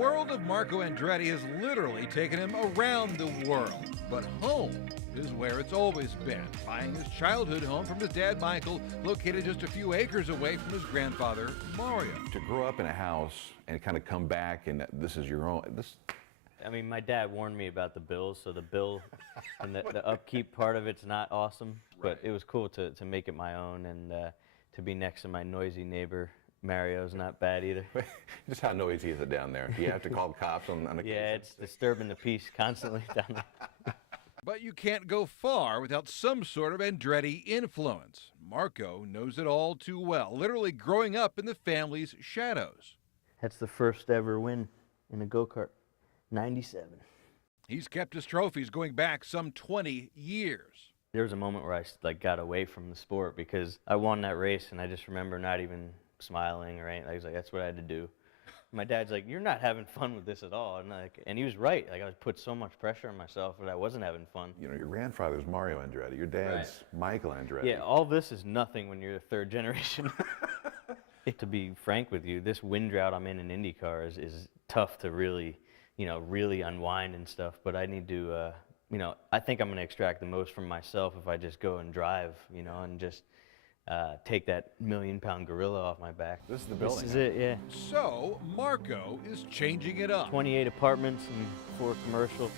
world of Marco Andretti has literally taken him around the world. But home is where it's always been, buying his childhood home from his dad, Michael, located just a few acres away from his grandfather, Mario. To grow up in a house and kind of come back and this is your own, I mean, my dad warned me about the bills, so the bill and the upkeep part of it's not awesome, but it was cool to make it my own and to be next to my noisy neighbor. Mario's not bad either. Just how noisy is it down there? Do you have to call the cops on occasion? Yeah, it's disturbing the peace constantly down there. But you can't go far without some sort of Andretti influence. Marco knows it all too well, literally growing up in the family's shadows. That's the first ever win in a go-kart, 97. He's kept his trophies going back some 20 years. There was a moment where I got away from the sport because I won that race, and I just remember not even smiling or anything. I was like, that's what I had to do. My dad's like, you're not having fun with this at all. And he was right. Like, I was put so much pressure on myself that I wasn't having fun. You know, your grandfather's Mario Andretti, your dad's Michael Andretti. Yeah, all this is nothing when you're the third generation. To be frank with you, this wind drought I'm in IndyCar is tough to really, really unwind and stuff. But I need to, I think I'm going to extract the most from myself if I just go and drive, and just take that million-pound gorilla off my back. This is the building. This is it, yeah. So, Marco is changing it up. 28 apartments and 4 commercial.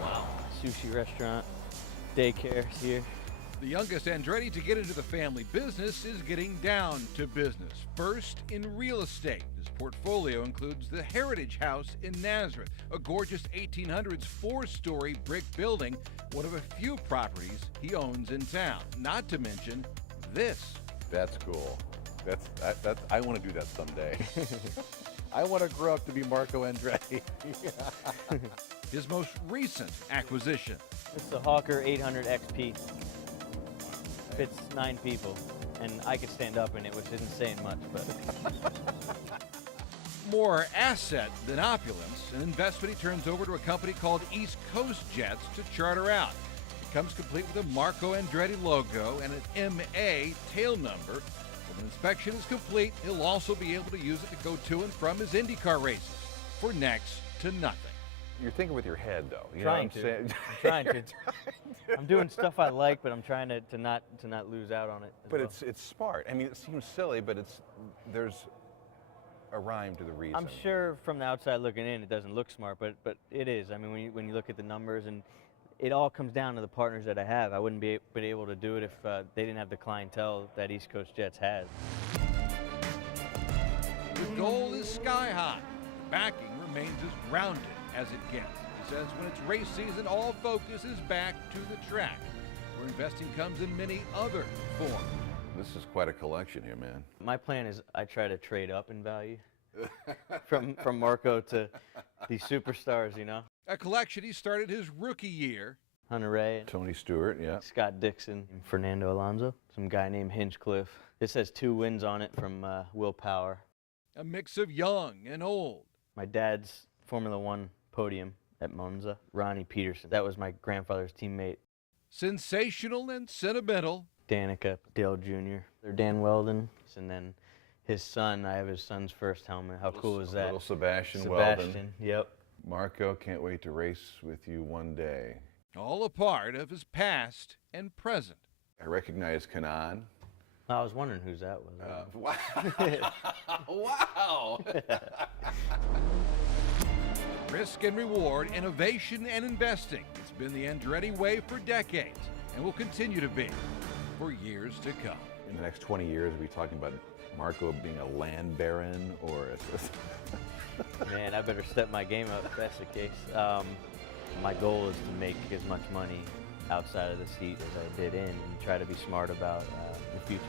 Wow. Sushi restaurant, daycare here. The youngest Andretti to get into the family business is getting down to business. First, in real estate. His portfolio includes the Heritage House in Nazareth, a gorgeous 1800s 4-story brick building, one of a few properties he owns in town. Not to mention this. That's cool. I want to do that someday. I want to grow up to be Marco Andretti. His most recent acquisition. It's the Hawker 800 XP. Fits 9 people, and I could stand up in it, which isn't saying much, but... More asset than opulence, an investment he turns over to a company called East Coast Jets to charter out. It comes complete with a Marco Andretti logo and an MA tail number. When inspection is complete, he'll also be able to use it to go to and from his IndyCar races for next to nothing. You're thinking with your head, though. You trying know what I'm to. I'm trying to. I'm doing stuff I like, but I'm trying to not lose out on it. But well. It's smart. I mean, it seems silly, but there's a rhyme to the reason. I'm sure from the outside looking in, it doesn't look smart, but it is. I mean, when you look at the numbers, and it all comes down to the partners that I have. I wouldn't be able to do it if they didn't have the clientele that East Coast Jets has. The goal is sky high. The backing remains as rounded as it gets. He says when it's race season, all focus is back to the track, where investing comes in many other forms. This is quite a collection here, man. My plan is I try to trade up in value from Marco to these superstars, A collection he started his rookie year. Hunter Ray, Tony Stewart, yeah. Scott Dixon, Fernando Alonso, some guy named Hinchcliffe. This has 2 wins on it from Will Power. A mix of young and old. My dad's Formula One podium at Monza, Ronnie Peterson. That was my grandfather's teammate. Sensational and sentimental. Danica, Dale Jr., or Dan Weldon, and then his son. I have his son's first helmet. How cool is that? Little Sebastian Weldon. Yep. Marco, can't wait to race with you one day. All a part of his past and present. I recognize Kanan. I was wondering whose that was. Wow. Wow. Risk and reward, innovation and investing. It's been the Andretti way for decades and will continue to be for years to come. In the next 20 years, are we talking about Marco being a land baron or Man, I better step my game up if that's the case. My goal is to make as much money outside of the seat as I did in and try to be smart about the future.